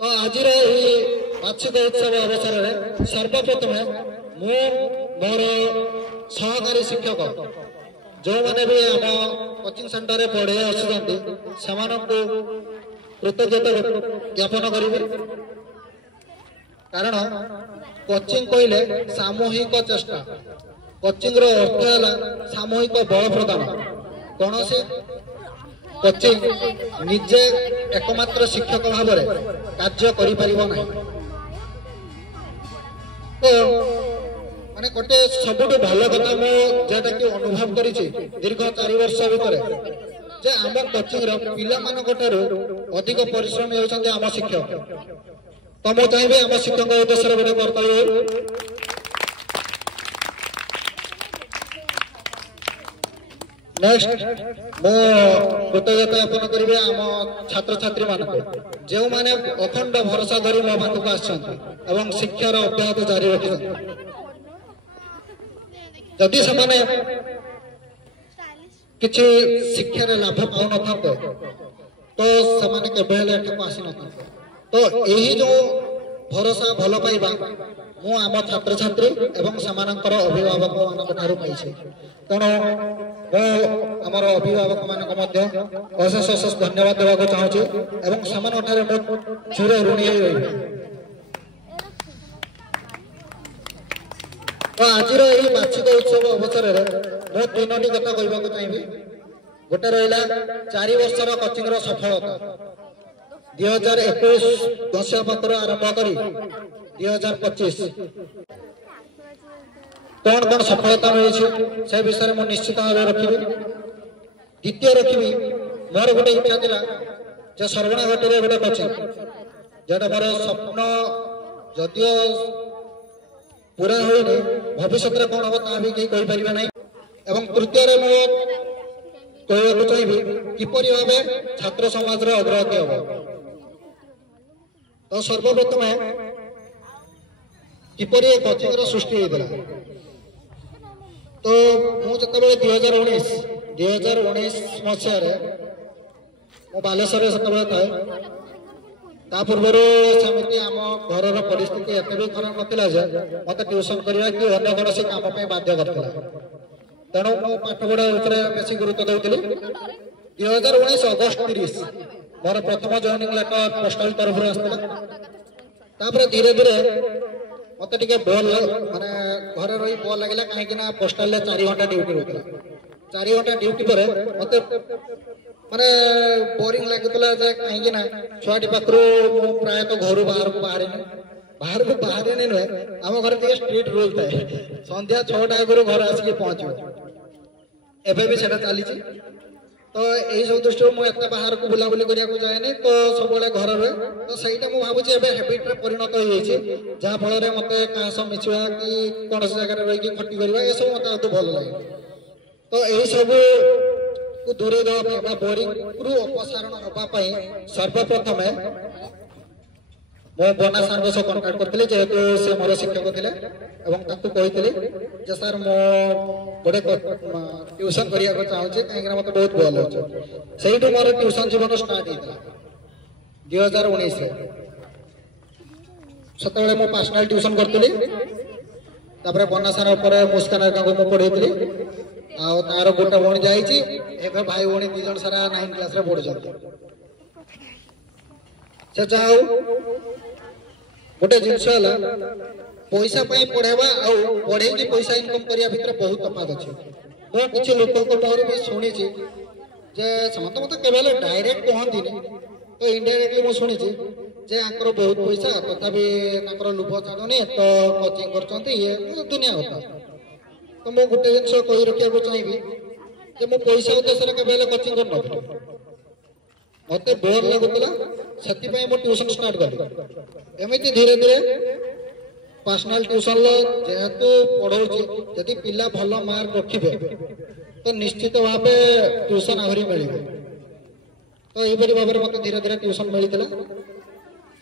तो आज वार्षिक उत्सव अवसर में सर्वप्रथम मोर सहकारी शिक्षक जो मैंने भी आम कोचिंग सेंटर में पढ़े आसुँच कृतज्ञता ज्ञापन करी कारण कोचिंग कहले सामूहिक चेष्टा कोचिंग रो अर्थ है सामूहिक बल प्रदान कौन से कोचिंग निजे एकमात्र शिक्षक भाव कार्य करें तो माने गोटे सब भल कथा मुझा कि अनुभव कर दीर्घ 4 वर्ष भितर जे आम कोचिंग पिला अधिक परिश्रमी होती आम शिक्षक तो मुझे चाहिए आम शिक्षक उद्देश्य गोटे करता नेक्स्ट मो कृतज्ञता ज्ञापन करी आम छात्र छात्री मान जो मैंने अखंड भरोसा धरी मो पाखक आसछन शिक्षार अब्याहत जारी रखिछन जदि से माने किछि शिक्षार लाभ पाउ न थाते तो से माने केबे हेले एठको आसी न थाते तो यही जो भरोसा भल पाइबा मु आम छात्र छात्री एवं समानकर अभिभावक मानक ठारू पाइछि तेणु मो आमर अभिभावक मानक मध्य अशेष अशेष धन्यवाद देवाक चाहूँगी एवं समान ठारे मो चिर ऋणी रही तो आज वार्षिक उत्सव अवसर में मो 3टी कथा कहवाक चाहिए गोटे रहा 4 वर्षर कोचिंग सफलता 2021 दशा पत्र आरंभ कर 2025 कौन कौन सफलता मिली से विषय में निश्चित भाव रखी द्वितीय रखी मोर गोटे इच्छा था जो सरवणाघाटी गोटे कोचिंग जोटा मोर स्वप्न जदियो पूरा होनी भविष्य में कौन हम ता भी कहीं कहीपर ना एवं तृतीय कहवाक चाहिए किपरि भाव छात्र समाज अग्रगति हम तो सर्वप्रथम किपरि कोचिंग सृष्टि होता तो मुझे 2019 मसीह मो बालेश्वर से थाए ता पूर्व सेमती आम घर परिस्थिति एत भी खराब नाला मत ट्यूशन करवा कि अन्य कौन कम बाध्य करता तेणु मो पाठ पढ़ा बेस गुरुत्व दूसरी 2019 अगस्त 30 मोर प्रथम जॉइनिंग लेटर पोस्टाल तरफ आसला धीरे धीरे मत टे बोल माने घर रही बोल लगे कहीं पोस्टाल 4 घंटा ड्यूटी रोकला 4 घंटा ड्यूटी पर मत माने बोरिंग लगुला कहीं छुआटी पाखु प्राय तो घर बाहर को बाहर नुहे आम घर स्ट्रीट रूल थाए संध्या 6टा आगु घर आसिक पहुंचो एवं भी चली तो यही सब दृष्टि मुझे बाहर को बुलाबुली करने जाए तो सब घर रहे तो सहीटा मुझे भावुँ हेबिट्रे परिणत हो जहाँफल मत क्या मिशा कि कौन जगह रही खटी करवा ये सब मत भल लगे तो यही सब को दूरे देवा बोरिंग रु अपसारण हाँपाई सर्वप्रथम मो बना सार सह कंटाक्ट करी जेहेतु सी मोर शिक्षक थे कही सर मो गोटे ट्यूशन करने चाहूँगी कहीं मत बहुत भल से मोर ट्यूशन जीवन स्टार्ट होता 2019 से मो पर्सनाल ट्यूशन करी बना सार मुस्कान को पढ़ी तार गोटे भौणी जाए भाई भौणी 2 जन सारा 9 क्लास पढ़ुं से चाहू गोटे जिनस पैसा पढ़ेवा पढ़े पैसा इनकम करने भितर बहुत तफात अच्छे मुझे किसी लोक मुहर भी शुणी समस्त मत के डायरेक्ट कहती तो इनडायरेक्टली मुझे शुणी जे आंकर बहुत पैसा तथापि लुभ छाड़ुनी तो कोचिंग कर दुनिया कथा तो मुझे गोटे जिन कही रखा चाहिए मो पैसा उद्देश्य के कोचिंग कर मत बोर लगुला से ट्यूशन स्टार्ट करी एमती धीरे धीरे पर्सनाल ट्यूशन जेहेतु पढ़ाऊँ जदि पिला भल मार्क रखिए तो निश्चित भाव ट्यूशन आहरी मिल तो यहीपरि भाव में मत धीरे धीरे ट्यूशन मिलता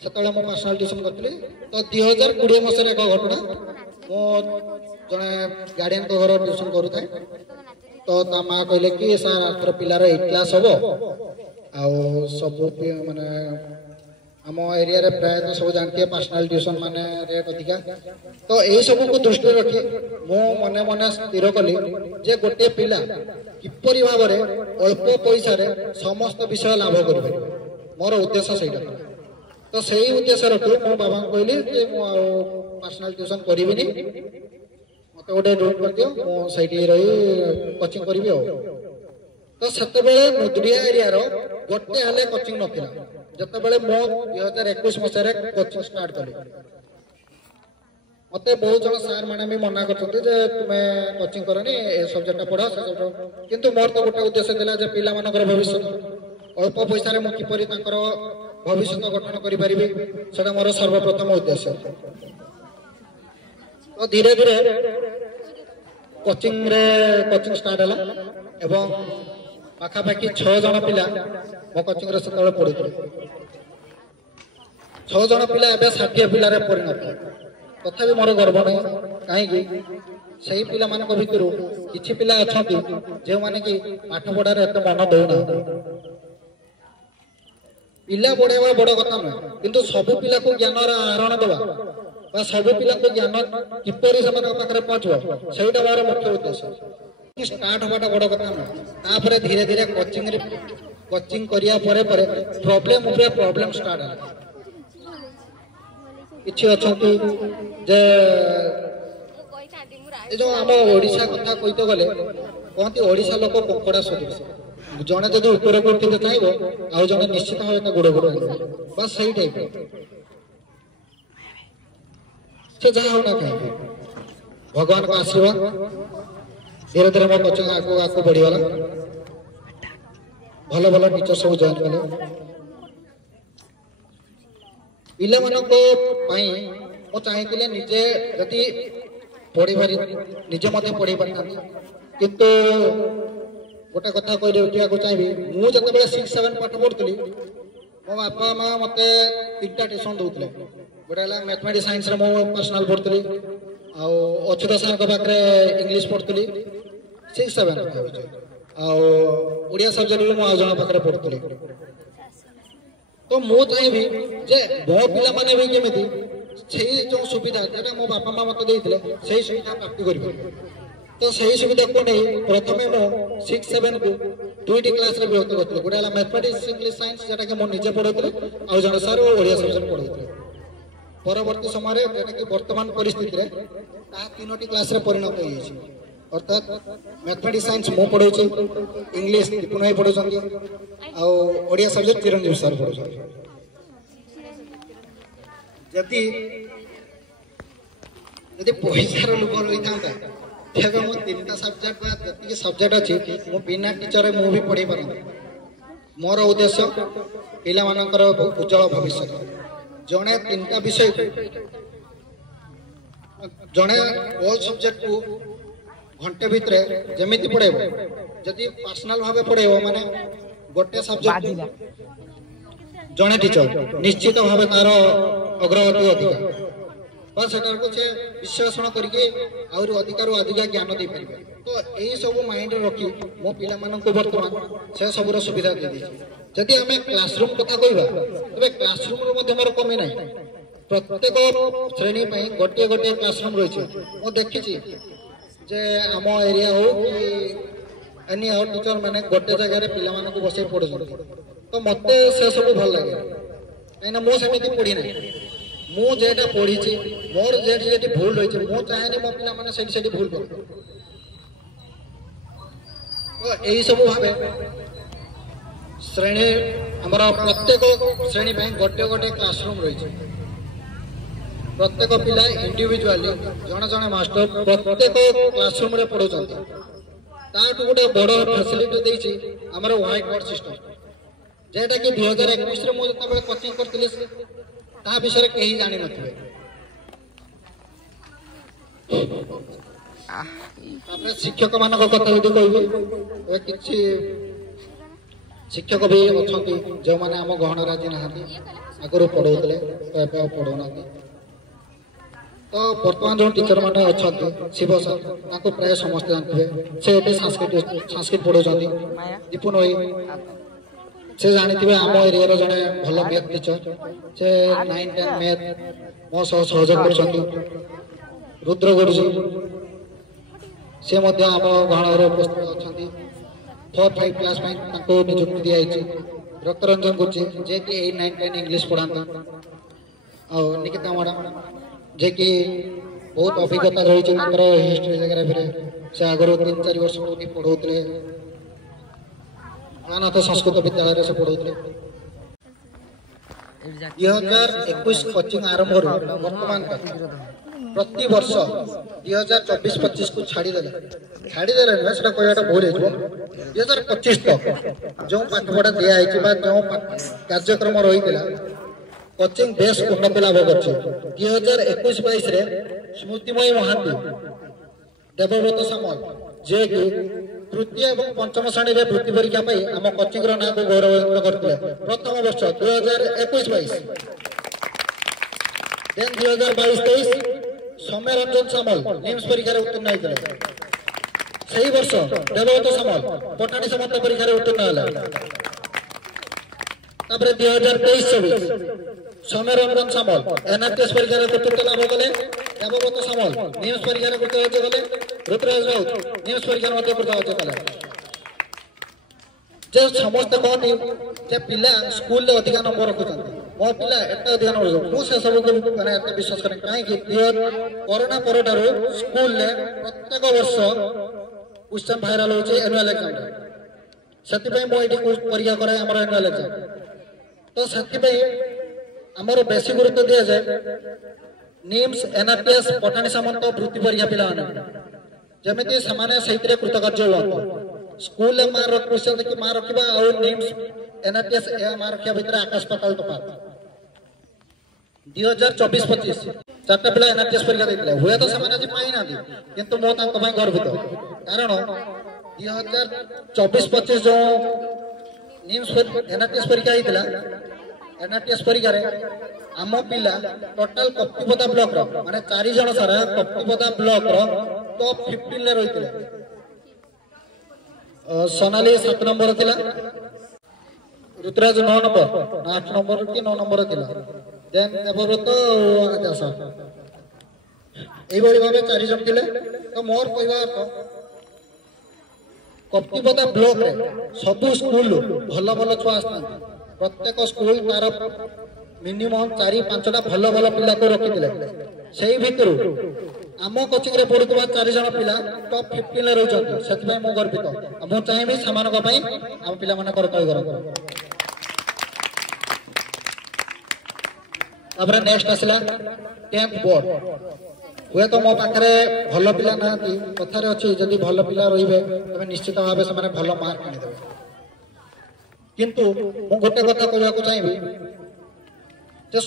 से पर्सनाल ट्यूशन करी तो 2020 मसीह एक घटना मो जड़े गार्डियन घर ट्यूशन करूँ तो माँ कहले कि सर आर पिलार 8 क्लास हम आ सब माने आम एरिया रे प्रायतः सब जानते हैं पर्सनल ट्यूशन माने रेट अधिका तो यही सब को दृष्टि रखी मु मने मने स्थिर कली जे गोटे पिला किपरि भाव रे अल्प पैसा रे समस्त विषय लाभ करिवे मोर उद्देश्य सेटा तो सही उद्देश्य रखी मो बाबा कहली जे मु पर्सनल ट्यूशन करिविनी मते गोटे रूम कर दियो मु सैठी रही कोचिंग करिवि तो सेते बेले मुदरिया एरिया रो गोटे हले कोचिंग नथिला जते बेले मो 2021 मसिया रे कोचिंग स्टार्ट कली मते बहुत जन सर माने भी मना करछथि जे तुमे कोचिंग करनी ए सब्जेक्ट पढ़ा से सब्जेक्ट किंतु मोर तो गोटे उद्देश्य देला जे पिला मानकर भविष्य अल्प पैसा रे मु किपरि ताकर भविष्य गठन करि परिबे सेटा मोर सर्वप्रथम उद्देश्य तो धीरे धीरे कोचिंग स्टार्ट हला एवं पाखापाखि 6 जन पिला मो कोचिंग रे सेतबे पढुथि 6 जन पिला एबे 60 पिला रे परिणत तथापि मोर गर्व नहीं कहीं सही पिला मान भितर किछि पिला अछंती जे माने कि पाठ पढ़ार एत मन दौना पिला पढ़ाइबा बड़ कथा न किंतु सब पिला को ज्ञान आहरण देवा बा सब पिला को ज्ञान किपरि समान पाखरे पहुंचबो सेटा बार मुख्य उद्देश्य स्टार्ट होबाटा बड़ कथा न तापरे धीरे धीरे कोचिंग करिया परे परे प्रॉब्लम स्टार्ट होला किछि अछंती जे जो आम ओडिशा कथा कहिते गले कहती ओडिशा लोक कंकड़ा सदृश जड़े जब ऊपर को उठते चाहिए आउ जड़े निश्चित भाव गोड़ गोड़ बस सही टाइप से जहाँ होना कहीं भगवान का आशीर्वाद धीरे धीरे मो कोचिंग आगू बढ़ीगला भल भल टीचर सब जॉइन कले पिला मु चाहिए निजे जदि पढ़ी पारि निजे मत पढ़ी पारि किंतु गोटे कथा कही उठा चाहिए मुझे 6-7 पाठ पढ़ुली मो बापा माँ मत 3टा ट्यूशन दौले गोटे मैथमेटिक्स साइंस मो पर्सनाल पढ़ुली अच्युत सार पाखे इंग्लीश पढ़ुली 6-7 आड़िया सब्जेक्ट भी जन पाखे पढ़ुली तो मु चाहिए जे मो पिला माने भी केमिति सेही जो सुविधा जेटा मो बापा माँ मत देइथिले सेही सुविधा प्राप्ति करिवे तो सेही सुविधा को नहीं प्रथमे मो 6-7 को 2टी क्लास रे विभक्त करथिले गोटे हला मैथमेटिक्स इंग्लिश साइंस जेटा कि मो निजे पढौथिले आ जण सर ओडिया सब्जेक्ट पढौथिले परवर्ती समय रे जेटा कि वर्तमान परिस्थिति रे ता 3टी क्लास रे परिणत होई छि अर्थात मैथमेटिक्स साइंस मो पढ़ौछि इंग्लिश दीपन भाई पढ़ौछन्ती आ ओडिया सब्जेक्ट चिरंजीव सर पढ़ौछन्ती जदि पैसार लोक रही था तेज मो 3टा सब्जेक्ट जी सब्जेक्ट अच्छी मो बिना टीचर मु भी पढ़ी पार मोर उद्देश्य पिला मानकर उज्जवल भविष्य जड़े 3टा विषय जड़े ऑल सब्जेक्ट को घंटे भितर जमी पढ़ेब जदि पर्सनाल भाव पढ़ेब माने गोटे सब्जेक्ट जड़े टीचर निश्चित भाव तार अग्रगति अधिक बस को विश्लेषण करके अधिकार अधिक ज्ञान दे पारे तो यही सब माइंड रखी मो पिला मानक बर्तमान से सब सुविधा दे दी जदि आम क्लासरूम कथा कहवा तेज क्लासरूम मोर कमी ना प्रत्येक श्रेणी गोटे गोटे क्लासरूम रही मु देखी जे आम एरिया हो कि एनी आउट टीचर मैंने गोटे जगह पिला मानक बसई पढ़ु तो मत से सब भल लगे कहीं मो सेमती पढ़ी ना मु जेटा पढ़ी मोर जेटी भूल रही मु चाहे मो पिला माने सेठी भूल कर तो यही सब भावे श्रेणी आमर प्रत्येक श्रेणी गोटे गोटे क्लासरूम रही प्रत्येक पिला इंडिविजुअली जड़े जड़े मास्टर प्रत्येक क्लासरूम रे पढ़ुचंती ताटू गोटे बड़ फैसिलिटी देछि हमर व्हाइट बोर्ड सिस्टम जेटा कि 2021 रे मो जतबे कोचिंग करथिले ता विषय केही जानि नथिबे तापर शिक्षक मानक कथा यदि कहबे किछि शिक्षक भी अछंती जो माने हम गहन राजी नहाती आगरो पढ़ौतले पढ़ौना तो वर्तमान जो टीचर मैंने अच्छा शिव सर प्राय समस्त जानते से संस्कृत पढ़ाऊँ दीपुन भाई से जानी आम एरिया जड़े भल मैथ टीचर से 9, 10 मैथ मो सहयोग कर रुद्र गुरुजी से आम गहण उपस्थित अच्छा 4, 5 क्लास निजुक्ति दिखाई रक्तरंजन गुरुजी जे कि 8, 9, 10 इंग्लिश पढ़ाते और निकिता मैडम जे कि बहुत अभिज्ञता रही हिस्ट्री जगह से आगर 3-4 वर्ष पढ़ाते अनाथ संस्कृत विद्यालय से पढ़ाते 2021 कोचिंग आरंभ वर्तमान प्रति वर्ष 2024-25 को छाड़ीदे नुहे से कहटा भूल हो 2025 तक जो पाठपढ़ा दिखाई जो कार्यक्रम रही कोचिंग बेस उन्नति लाभ कर 2021-22 स्मृतिमयी महांती देवव्रत सामल जे कि तृतीय और पंचम श्रेणी में वृत्ति परीक्षा आम कोचिंग ना को गौरवान्वित करते प्रथम वर्ष 2021-22 देन 2022-23 सौम्य रंजन सामल निम्स परीक्षा उत्तीर्ण होते सही वर्ष देवव्रत सामल पटाणी समस्त परीक्षा उत्तीर्ण है 2023-24 सौम्य रंजन सामल एनआरटीएस परीक्षा उत्तीर्ण लाभ कले देवव्रत सामल निम्स परीक्षा कृतकार्य कले ऋतुराज राउत निम्स परीक्षा कृतकार्य कले जे समस्त कहते जे पिला स्कूल अधिक नंबर रखुं मो पिला एत अधिक नंबर मुझे सब मैंने एत विश्वास करें कहीं कोरोना पर स्कूल प्रत्येक वर्ष क्वेश्चन भाइराल हो एनुअल एग्जाम से परीक्षा कराए आम एनुअल एग्जाम तो से आमर बेसी गुरुत्व दि जाए निम्स एनआरटीएस पटाणी सामंत वृत्ति परीक्षा पिला जमी से कृतकार्य हूँ स्कूल मार क्वेश्चन देखिए मार रखा और निम्स एनआरटीएस मार रखा भितर आकाश पाताल तफात 2024-25 4टा पिला एनआरटीएस परीक्षा देते हुए तो से पाई ना किंतु मो गर्वित कारण 2024-25 जो निम्स एनआरटीएस परीक्षा होता एनआरटीएस परीक्षा आम पिला टोटाल कप्तिपदा ब्लॉक माने 4 जन सारा कप्तिपदा ब्लॉक टॉप 15 रही सोनाली 7 नंबर थिला ऋतुराज 9 नंबर 8 नंबर कि 9 नंबर थिला देन देवव्रत आकाश एभली भाव 4 जन थिले तो मोर कहवा कप्तिपदा ब्लॉक रे सब स्कूल भल भल छुआ आसता प्रत्येक स्कूल तार मिनिमम 4-5टा भल भल पिला को रखी से भितर आम कोचिंग रे पढ़ुवा 4 जन पिला टॉप 15 रहउछन सेति मो गर्वित मु चाहेबी सामानक पई आम पिला माने करतय कर तापर नेक्स्ट आसला 10th बोर्ड हुए तो मो पाखरे भल पिला ना कथार अच्छी जदि भल पिला रहिबे तबे निश्चित भाव से माने भल मार्क आनि देबे किंतु मु गोटे कथा कहवा को चाहिबी जे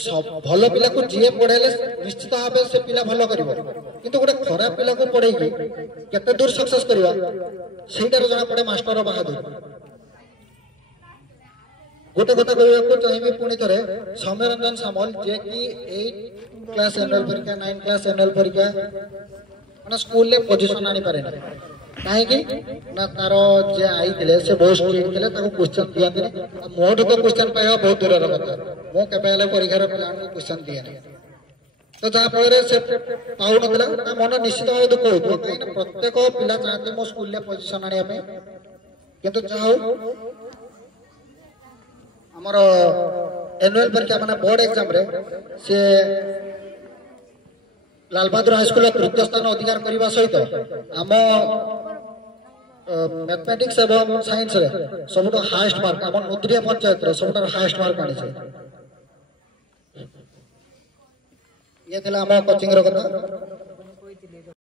भल पिला को जी पढ़ेले निश्चित भाव से पिला भल करिवो किंतु गोटे खराब पिला को पढ़े केते दूर सक्सेस करवा सेटार जना पड़े मास्टर बहादुर गोटे कथा कहवा को चाहिबी पुणी थरे सौम्य रंजन सामल जे कि 8 क्लास एनुअल परीक्षा 9 क्लास एनुअल परीक्षा माने स्कूल ले पोजीशन आनी पारे ना कहीं ना तार जे आई से बहुत स्ट्रिक्ट थे क्वेश्चन दिखाते मोटू तो क्वेश्चन पाइबा बहुत दूर कथा मो के परीक्षार पिला क्वेश्चन दिए तो जहाँफल से पाऊन मन निश्चित भाव दुख हो कहीं प्रत्येक पिला चाहते मो स्कूल पोजिशन आने किंतु जहाँ आमर एनुअल परीक्षा माने बोर्ड एग्जाम रे से लाल बहादुर हाईस्कूल तृतीय स्थान अधिकार करने सहित आम मैथमेटिक्स एवं साइंस रे सब हाईएस्ट मार्क आम नुद्रिया पंचायत रे सब हाईएस्ट मार्क आनी ये आम कोचिंग कथा